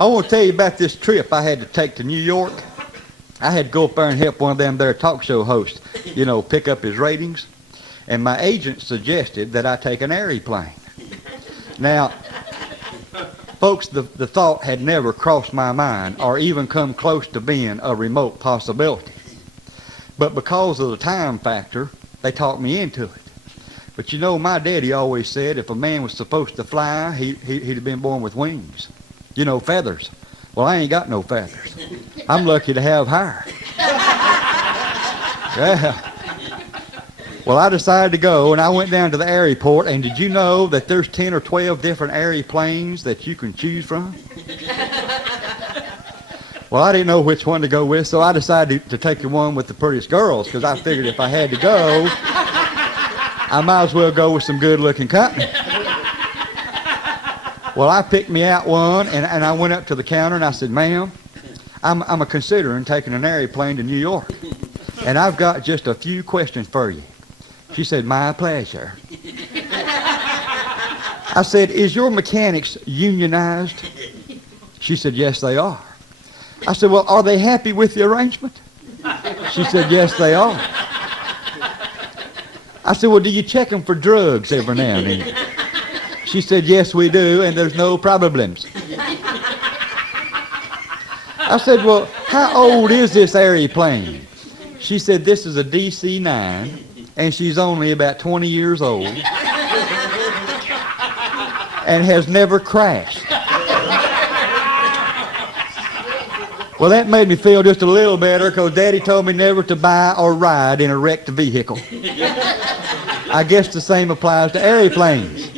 I want to tell you about this trip I had to take to New York. I had to go up there and help one of them there talk show hosts, pick up his ratings. And my agent suggested that I take an airplane. Now, folks, the thought had never crossed my mind or even come close to being a remote possibility. But because of the time factor, they talked me into it. But my daddy always said if a man was supposed to fly, he'd have been born with wings. Feathers. Well, I ain't got no feathers. I'm lucky to have hair. Yeah. Well, I decided to go, and I went down to the airport, and did you know that there's 10 or 12 different airplanes that you can choose from? Well, I didn't know which one to go with, so I decided to take the one with the prettiest girls, because I figured if I had to go, I might as well go with some good-looking company. Well, I picked me out one, and I went up to the counter, and I said, ma'am, I'm a considering taking an airplane to New York, and I've got just a few questions for you. She said, my pleasure. I said, is your mechanics unionized? She said, yes, they are. I said, well, are they happy with the arrangement? She said, yes, they are. I said, well, do you check them for drugs every now and then? She said, yes, we do, and there's no problems. I said, well, how old is this airplane? She said, this is a DC-9, and she's only about 20 years old and has never crashed. Well, that made me feel just a little better because Daddy told me never to buy or ride in a wrecked vehicle. I guess the same applies to airplanes.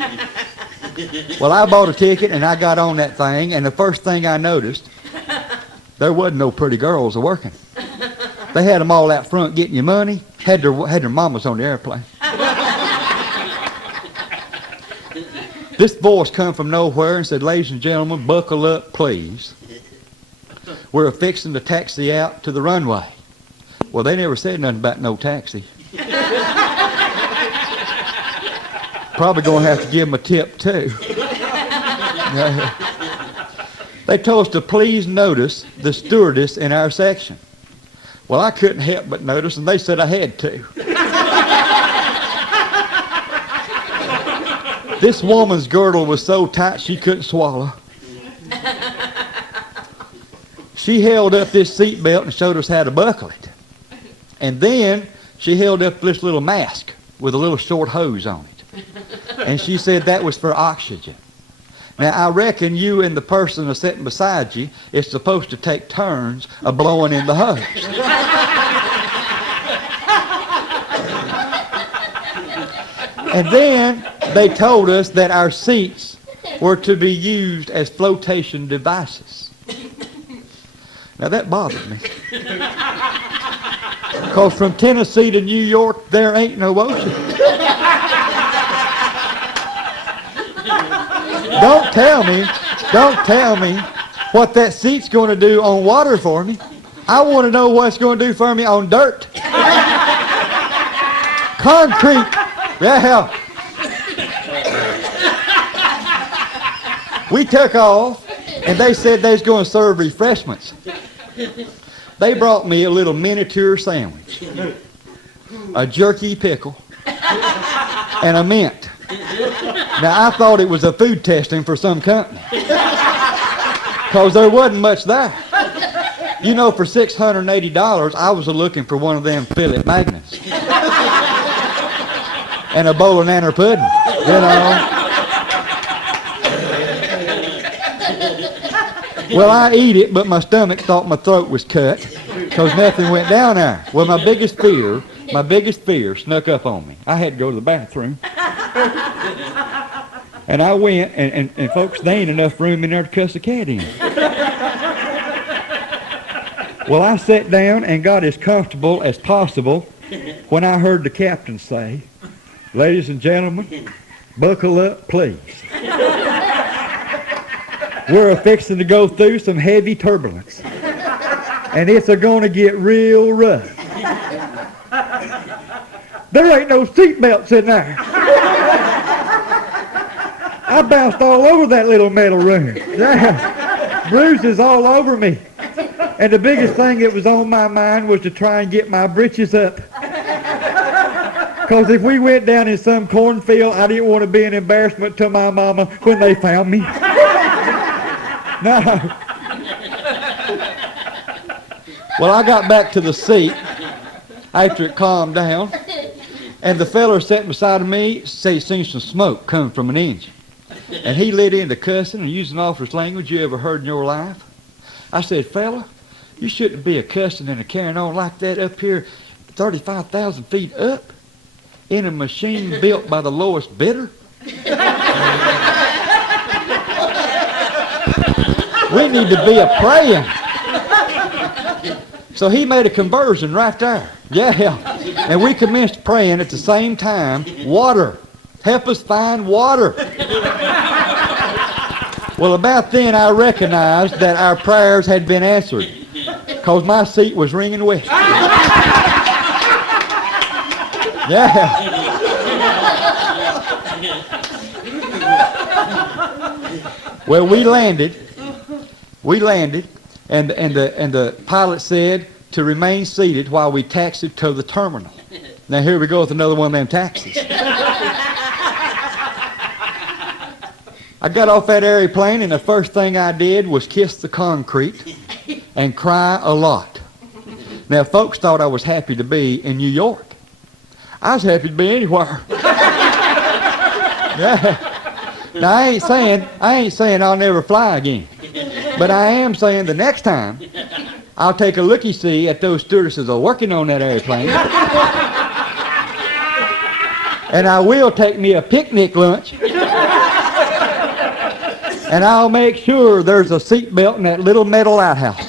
Well, I bought a ticket and I got on that thing, and the first thing I noticed, there wasn't no pretty girls working. They had them all out front getting you money, had their mamas on the airplane. This voice come from nowhere and said, ladies and gentlemen, buckle up, please. We're fixing to taxi out to the runway. Well, they never said nothing about no taxi. Probably going to have to give them a tip, too. They told us to please notice the stewardess in our section. Well, I couldn't help but notice, and they said I had to. This woman's girdle was so tight she couldn't swallow. She held up this seatbelt and showed us how to buckle it. And then she held up this little mask with a little short hose on it. And she said that was for oxygen. Now, I reckon you and the person that's sitting beside you is supposed to take turns of blowing in the hose. And then they told us that our seats were to be used as flotation devices. Now, that bothered me. Because from Tennessee to New York, there ain't no ocean. Don't tell me what that seat's going to do on water for me. I want to know what it's going to do for me on dirt. Concrete. Yeah. We took off, and they said they was going to serve refreshments. They brought me a little miniature sandwich, a jerky pickle, and a mint. Now, I thought it was a food testing for some company because there wasn't much there. You know, for $680, I was looking for one of them fillet magnets and a bowl of nanner pudding, you know. Well, I eat it, but my stomach thought my throat was cut because nothing went down there. Well, my biggest fear snuck up on me. I had to go to the bathroom. And I went, and folks, there ain't enough room in there to cuss a cat in. Well, I sat down and got as comfortable as possible when I heard the captain say, ladies and gentlemen, buckle up, please. We're fixing to go through some heavy turbulence. And it's going to get real rough. There ain't no seatbelts in there. I bounced all over that little metal room. Yeah. bruises all over me. And the biggest thing that was on my mind was to try and get my britches up. Because if we went down in some cornfield, I didn't want to be an embarrassment to my mama when they found me. No. Well, I got back to the seat after it calmed down, and the fella sitting beside of me said he seen some smoke coming from an engine. And he lit into cussing and using officer's language you ever heard in your life. I said, fella, you shouldn't be a cussing and a carrying on like that up here 35,000 feet up in a machine built by the lowest bidder. We need to be a-praying. So he made a conversion right there. Yeah. And we commenced praying at the same time. Water. Help us find water. Well, about then I recognized that our prayers had been answered because my seat was ringing wet. Yeah. Well, we landed, and the pilot said to remain seated while we taxied to the terminal. Now here we go with another one of them taxis. I got off that airplane, and the first thing I did was kiss the concrete and cry a lot. Now, folks thought I was happy to be in New York. I was happy to be anywhere. Yeah. Now, I ain't saying I'll never fly again. But I am saying the next time, I'll take a looky-see at those stewardesses that are working on that airplane. And I will take me a picnic lunch. And I'll make sure there's a seat belt in that little metal outhouse.